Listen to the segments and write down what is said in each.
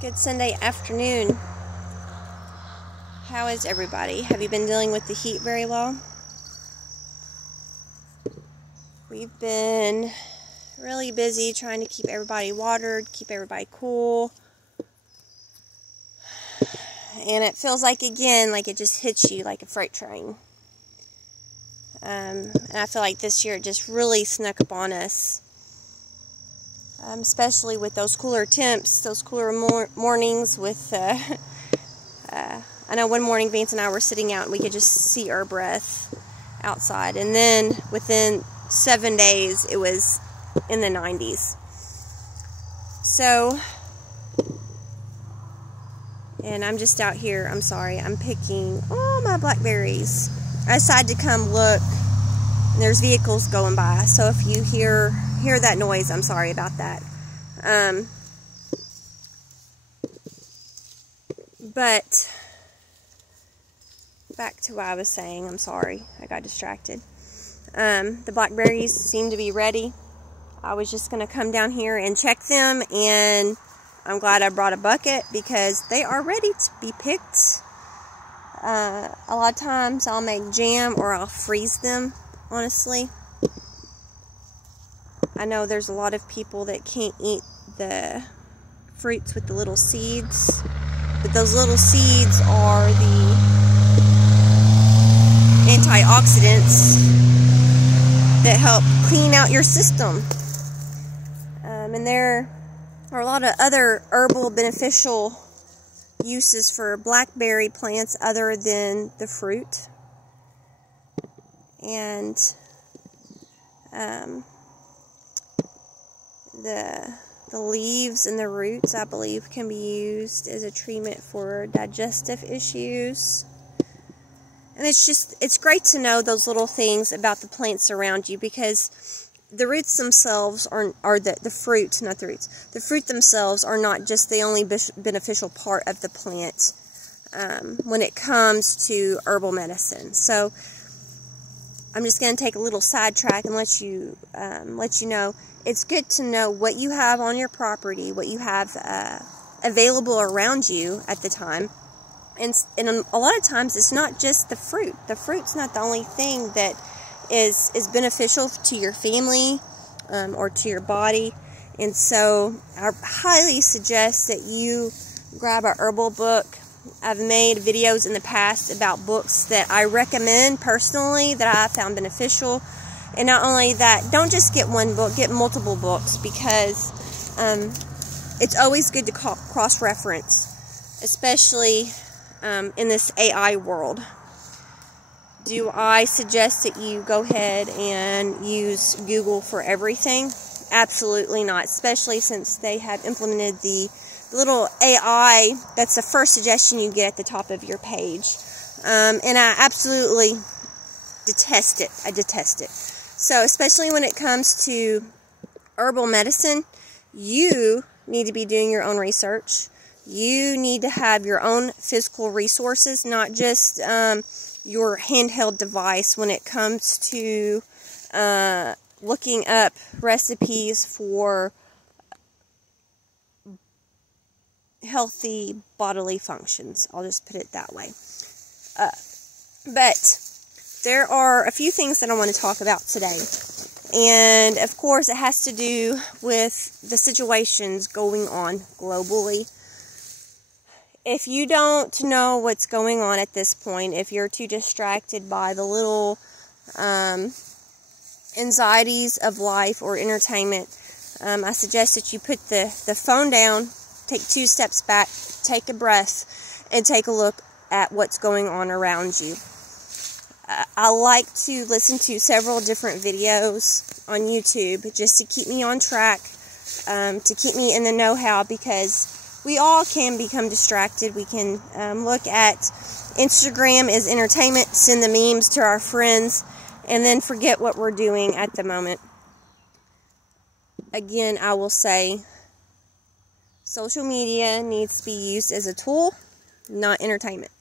Good Sunday afternoon. How is everybody? Have you been dealing with the heat very well? We've been really busy trying to keep everybody watered, keep everybody cool. And it feels like, again, like it just hits you like a freight train. And I feel like this year it just really snuck up on us. Especially with those cooler temps, those cooler mornings with, I know one morning Vance and I were sitting out and we could just see our breath outside. And then within 7 days, it was in the 90s. So, and I'm just out here, I'm sorry, I'm picking all my blackberries. I decided to come look, and there's vehicles going by, so if you hear that noise, I'm sorry about that. But back to what I was saying, I'm sorry, I got distracted. The blackberries seem to be ready. I was just going to come down here and check them, and I'm glad I brought a bucket because they are ready to be picked. A lot of times I'll make jam or I'll freeze them, honestly. I know there's a lot of people that can't eat the fruits with the little seeds, but those little seeds are the antioxidants that help clean out your system. And there are a lot of other herbal beneficial uses for blackberry plants other than the fruit. And the leaves and the roots, I believe, can be used as a treatment for digestive issues. And it's great to know those little things about the plants around you, because the roots themselves are the fruit, not the roots. The fruit themselves are not just the only beneficial part of the plant when it comes to herbal medicine. So I'm just going to take a little sidetrack and let you know it's good to know what you have on your property, what you have available around you at the time. And a lot of times it's not just the fruit. The fruit's not the only thing that is beneficial to your family or to your body. And so I highly suggest that you grab a herbal book. I've made videos in the past about books that I recommend personally that I found beneficial. And not only that, don't just get one book, get multiple books, because it's always good to cross-reference, especially in this AI world. Do I suggest that you go ahead and use Google for everything? Absolutely not, especially since they have implemented the little AI that's the first suggestion you get at the top of your page. And I absolutely detest it. I detest it. So especially when it comes to herbal medicine, you need to be doing your own research. You need to have your own physical resources, not just your handheld device when it comes to looking up recipes for healthy bodily functions. I'll just put it that way. But there are a few things that I want to talk about today. And, of course, it has to do with the situations going on globally. If you don't know what's going on at this point, if you're too distracted by the little anxieties of life or entertainment, I suggest that you put the phone down, take 2 steps back, take a breath, and take a look at what's going on around you. I like to listen to several different videos on YouTube just to keep me on track, to keep me in the know-how, because we all can become distracted. We can look at Instagram as entertainment, send the memes to our friends, and then forget what we're doing at the moment. Again, I will say, social media needs to be used as a tool, not entertainment.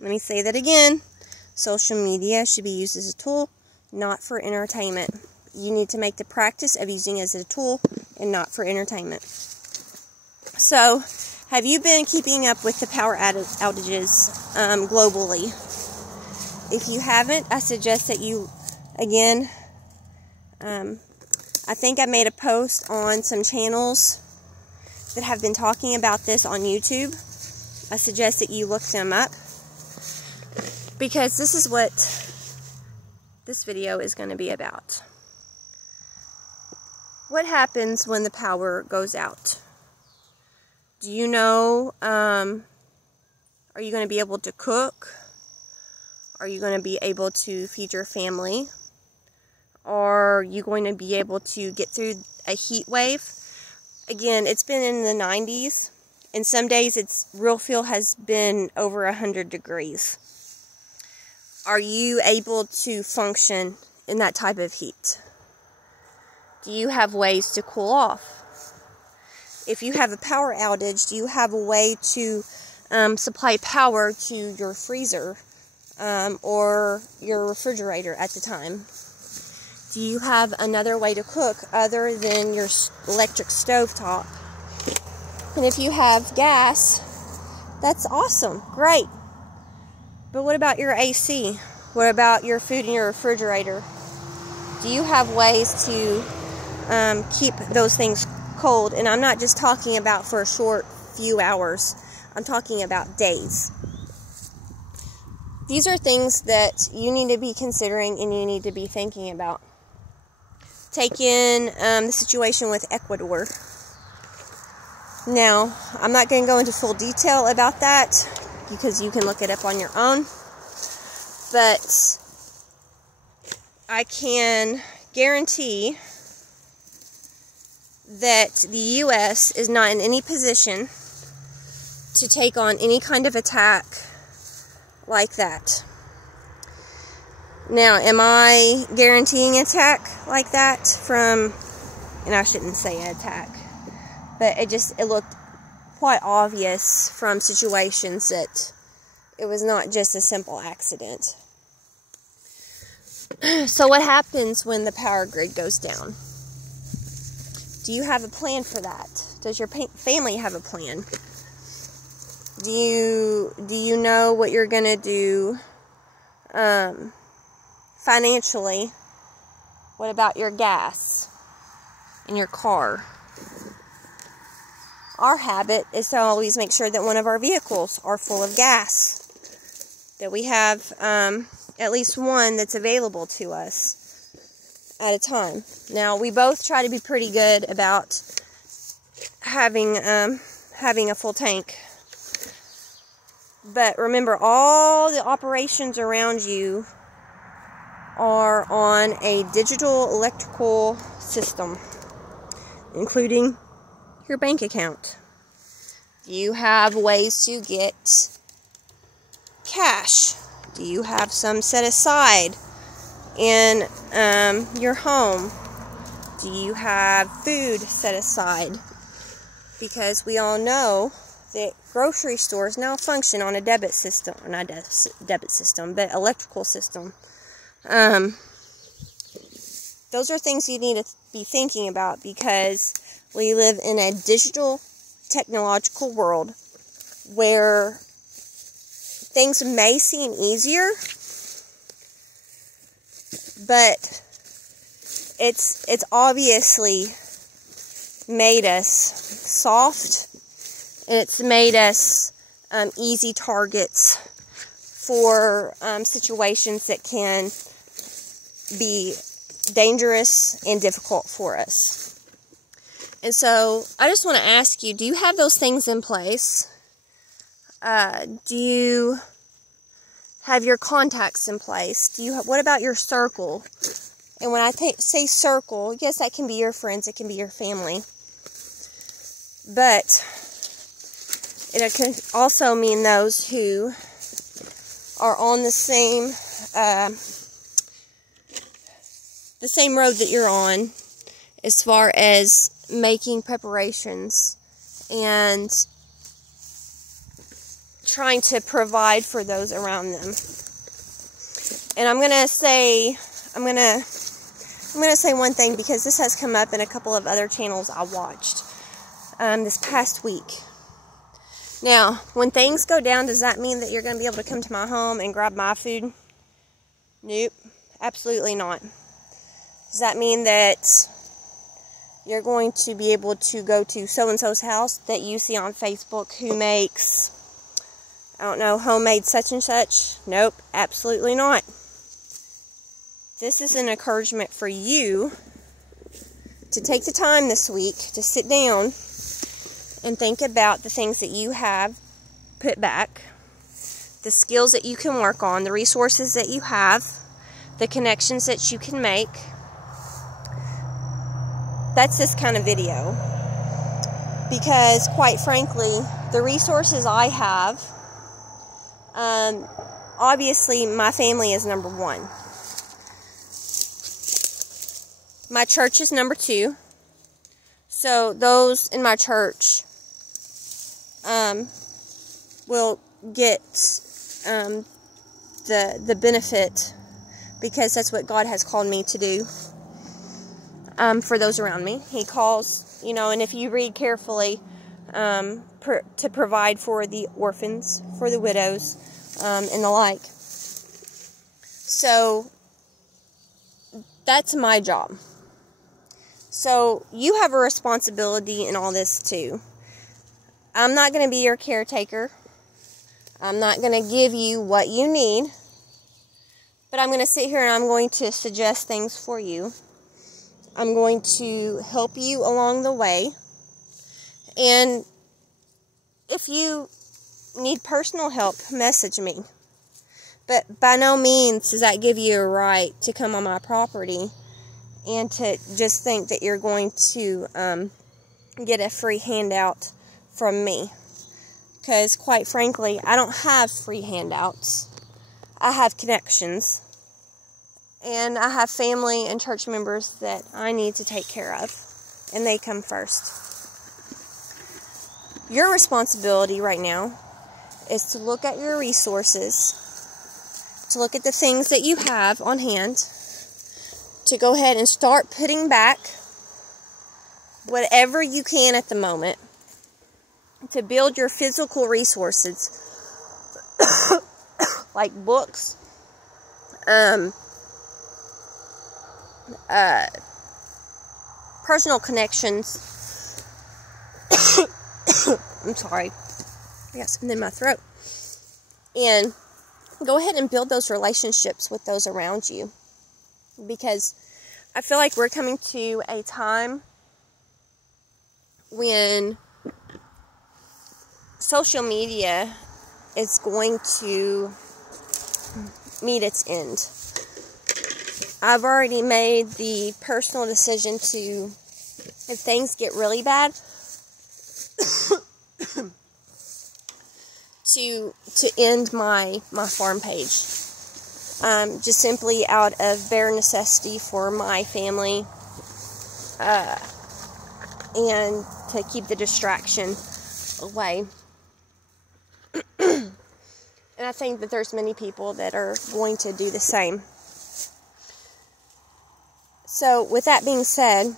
Let me say that again. Social media should be used as a tool, not for entertainment. You need to make the practice of using it as a tool and not for entertainment. So, have you been keeping up with the power outages globally? If you haven't, I suggest that you, again, I think I made a post on some channels that have been talking about this on YouTube. I suggest that you look them up, because this is what this video is going to be about. What happens when the power goes out? Do you know, are you going to be able to cook? Are you going to be able to feed your family? Are you going to be able to get through a heat wave? Again, it's been in the 90s, and some days it's real feel has been over 100 degrees. Are you able to function in that type of heat? Do you have ways to cool off? If you have a power outage, do you have a way to supply power to your freezer or your refrigerator at the time? Do you have another way to cook other than your electric stovetop? And if you have gas, that's awesome, great. But what about your AC? What about your food in your refrigerator? Do you have ways to keep those things cold? And I'm not just talking about for a short few hours. I'm talking about days. These are things that you need to be considering and you need to be thinking about. Take in the situation with Ecuador. Now, I'm not going to go into full detail about that because you can look it up on your own. But I can guarantee that the U.S. is not in any position to take on any kind of attack like that. Now, am I guaranteeing an attack like that from, and I shouldn't say attack, but it looked quite obvious from situations that it was not just a simple accident. So what happens when the power grid goes down? Do you have a plan for that? Does your family have a plan? Do you know what you're going to do financially? What about your gas in your car? Our habit is to always make sure that one of our vehicles are full of gas. That we have at least one that's available to us at a time. Now, we both try to be pretty good about having a full tank. But remember, all the operations around you are on a digital electrical system, including your bank account. You have ways to get cash. Do you have some set aside in your home? Do you have food set aside? Because we all know that grocery stores now function on a debit system, not debit system, but electrical system. Those are things you need to be thinking about, because we live in a digital technological world where things may seem easier, but it's obviously made us soft, and it's made us easy targets for situations that can be dangerous and difficult for us. And so I just want to ask you, do you have those things in place? Do you have your contacts in place? What about your circle? And when I say circle, yes, that can be your friends, it can be your family. But it can also mean those who are on the same road that you're on, as far as making preparations and trying to provide for those around them. And I'm going to I'm going to say one thing because this has come up in a couple of other channels I watched this past week. Now, when things go down, does that mean that you're going to be able to come to my home and grab my food? Nope, absolutely not. Does that mean that you're going to be able to go to so-and-so's house that you see on Facebook who makes, I don't know, homemade such and such? Nope, absolutely not. This is an encouragement for you to take the time this week to sit down and think about the things that you have put back, the skills that you can work on, the resources that you have, the connections that you can make. That's this kind of video. Because, quite frankly, the resources I have, obviously my family is number one. My church is number two. So those in my church will get the benefit, because that's what God has called me to do for those around me. He calls, and if you read carefully, to provide for the orphans, for the widows, and the like. So that's my job. So you have a responsibility in all this too. I'm not going to be your caretaker. I'm not going to give you what you need. But I'm going to sit here and I'm going to suggest things for you. I'm going to help you along the way. And if you need personal help, message me. But by no means does that give you a right to come on my property and to just think that you're going to get a free handout from me. Because, quite frankly, I don't have free handouts. I have connections. And I have family and church members that I need to take care of. And they come first. Your responsibility right now is to look at your resources, to look at the things that you have on hand, to go ahead and start putting back whatever you can at the moment to build your physical resources like books, personal connections. I'm sorry, I got something in my throat. And go ahead and build those relationships with those around you. Because I feel like we're coming to a time when social media is going to meet its end. I've already made the personal decision to, if things get really bad, to end my farm page. Just simply out of bare necessity for my family, and to keep the distraction away. And I think that there's many people that are going to do the same. So, with that being said,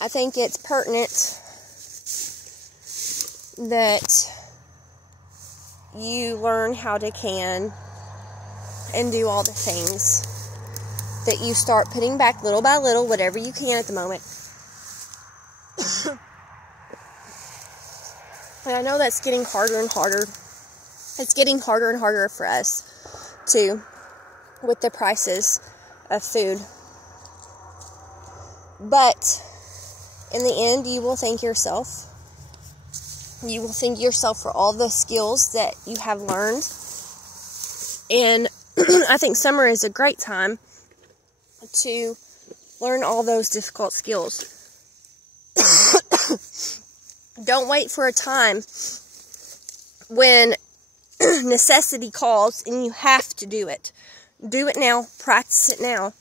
I think it's pertinent that you learn how to can and do all the things, that you start putting back little by little, whatever you can at the moment. And I know that's getting harder and harder. It's getting harder and harder for us, too, with the prices of food. But in the end, you will thank yourself. You will thank yourself for all the skills that you have learned. And I think summer is a great time to learn all those difficult skills. Don't wait for a time when necessity calls and you have to do it. Do it now. Practice it now.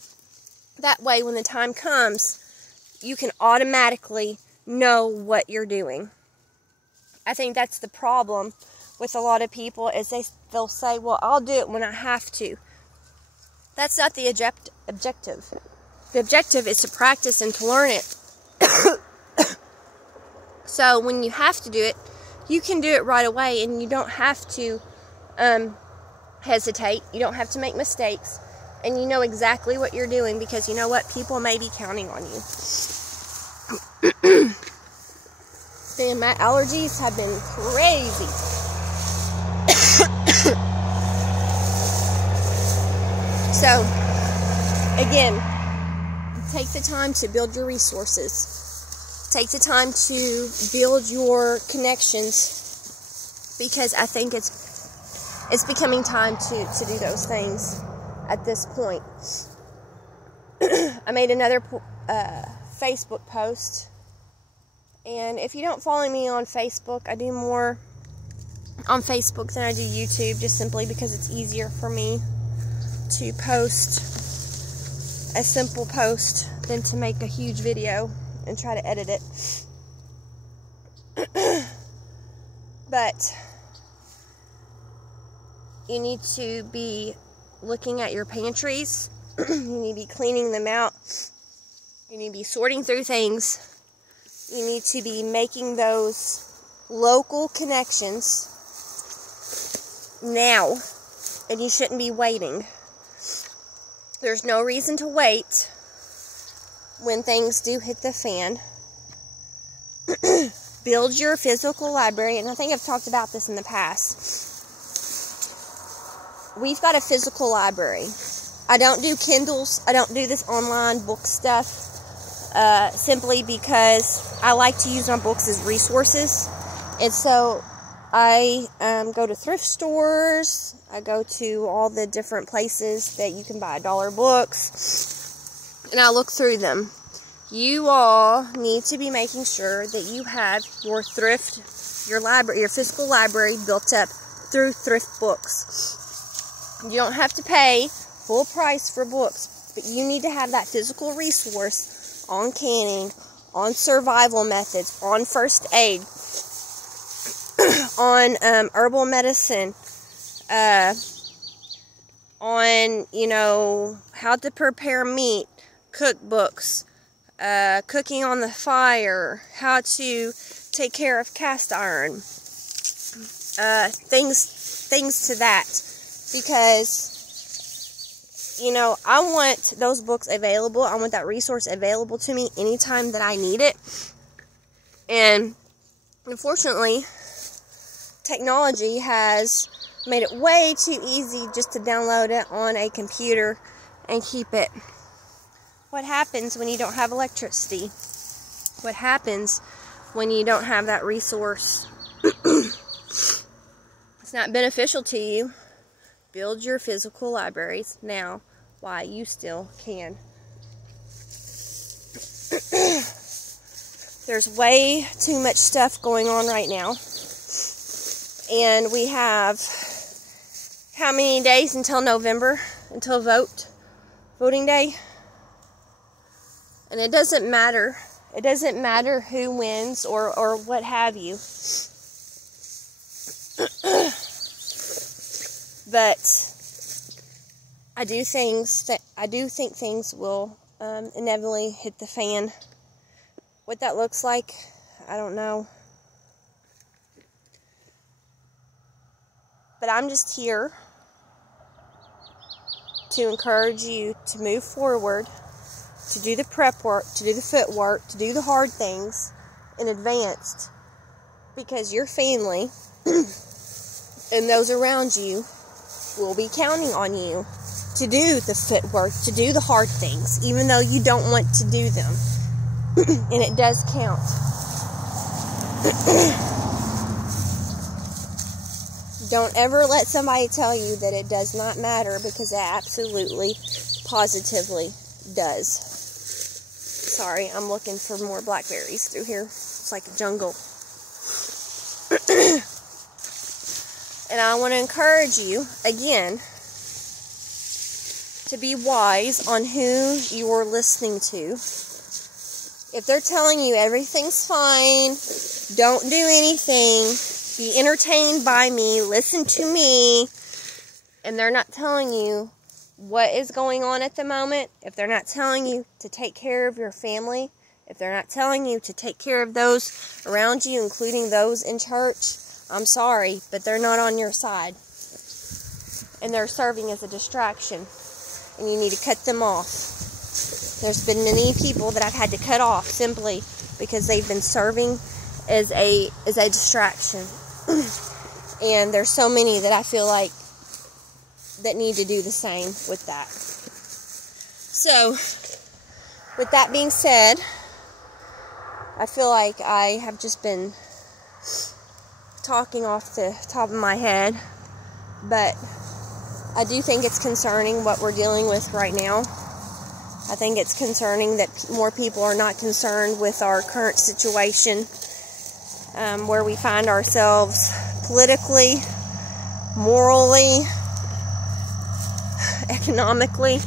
That way, when the time comes, you can automatically know what you're doing. I think that's the problem with a lot of people, is they'll say, well, I'll do it when I have to. That's not the objective. The objective is to practice and to learn it. So when you have to do it, you can do it right away, and you don't have to hesitate. You don't have to make mistakes, and you know exactly what you're doing, because you know what? People may be counting on you. See, my allergies have been crazy. So, again, take the time to build your resources. Take the time to build your connections, because I think it's becoming time to do those things at this point. I made another Facebook post, and if you don't follow me on Facebook, I do more on Facebook than I do YouTube, just simply because it's easier for me to post a simple post than to make a huge video and try to edit it. But you need to be looking at your pantries. You need to be cleaning them out. You need to be sorting through things. You need to be making those local connections now, and you shouldn't be waiting. There's no reason to wait when things do hit the fan. Build your physical library, and I think I've talked about this in the past. We've got a physical library. I don't do Kindles. I don't do this online book stuff, simply because I like to use my books as resources. And so I go to thrift stores. I go to all the different places that you can buy $1 books, and I look through them. You all need to be making sure that you have your library, your physical library built up through thrift books. You don't have to pay full price for books, but you need to have that physical resource on canning, on survival methods, on first aid, on herbal medicine, on, how to prepare meat, cookbooks, cooking on the fire, how to take care of cast iron, things to that, because, I want those books available. I want that resource available to me anytime that I need it. And unfortunately, technology has made it way too easy just to download it on a computer and keep it. What happens when you don't have electricity? What happens when you don't have that resource? It's not beneficial to you. Build your physical libraries now while you still can. There's way too much stuff going on right now. And we have how many days until November? Until voting day? And it doesn't matter. It doesn't matter who wins or what have you. But I do think things will inevitably hit the fan. What that looks like, I don't know. But I'm just here to encourage you to move forward, to do the prep work, to do the footwork, to do the hard things in advance, because your family and those around you will be counting on you to do the footwork, to do the hard things, even though you don't want to do them. And it does count. Don't ever let somebody tell you that it does not matter, because it absolutely, positively does. Sorry, I'm looking for more blackberries through here. It's like a jungle. And I want to encourage you, again, to be wise on who you're listening to. If they're telling you everything's fine, don't do anything, be entertained by me, listen to me, and they're not telling you what is going on at the moment, if they're not telling you to take care of your family, if they're not telling you to take care of those around you, including those in church, I'm sorry, but they're not on your side. And they're serving as a distraction. And you need to cut them off. There's been many people that I've had to cut off simply because they've been serving as a distraction. And there's so many that I feel like that need to do the same with that. So, with that being said, I feel like I have just been talking off the top of my head, but I do think it's concerning what we're dealing with right now. I think it's concerning that more people are not concerned with our current situation, where we find ourselves politically, morally, economically.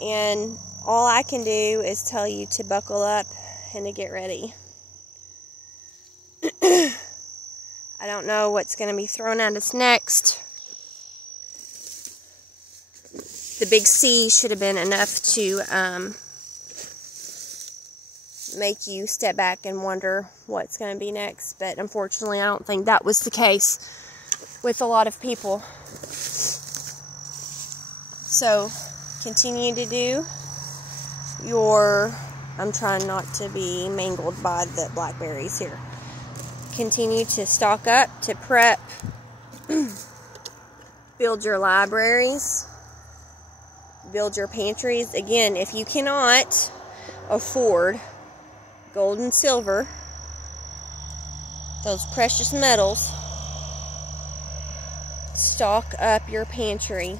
And all I can do is tell you to buckle up and to get ready. I don't know what's going to be thrown at us next. The big C should have been enough to make you step back and wonder what's going to be next. But unfortunately, I don't think that was the case with a lot of people. So, continue to do your... I'm trying not to be mangled by the blackberries here. Continue to stock up, to prep, build your libraries, build your pantries. Again, if you cannot afford gold and silver, those precious metals, stock up your pantry.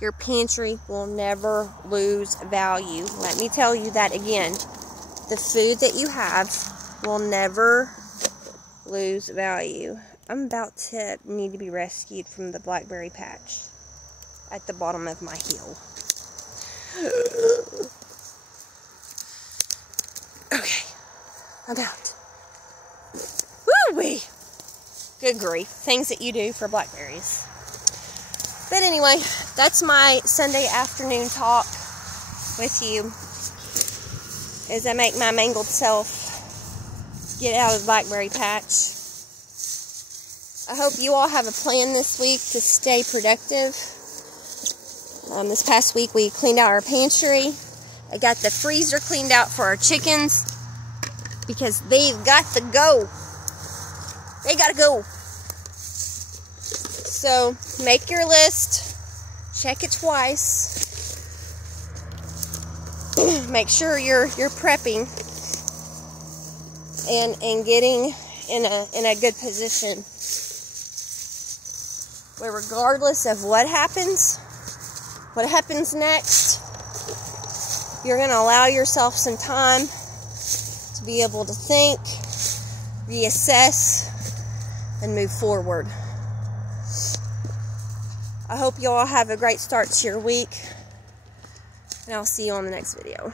Your pantry will never lose value. Let me tell you that again. The food that you have will never lose value. I'm about to need to be rescued from the blackberry patch at the bottom of my heel. Okay, I'm out. Woo-wee! Good grief. Things that you do for blackberries. But anyway, that's my Sunday afternoon talk with you as I make my mangled self get out of the blackberry patch. I hope you all have a plan this week to stay productive. This past week we cleaned out our pantry. I got the freezer cleaned out for our chickens because they've got to go. They gotta go. So make your list. Check it twice. Make sure you're prepping and getting in a good position where regardless of what happens next, you're going to allow yourself some time to be able to think, reassess, and move forward. I hope you all have a great start to your week, and I'll see you on the next video.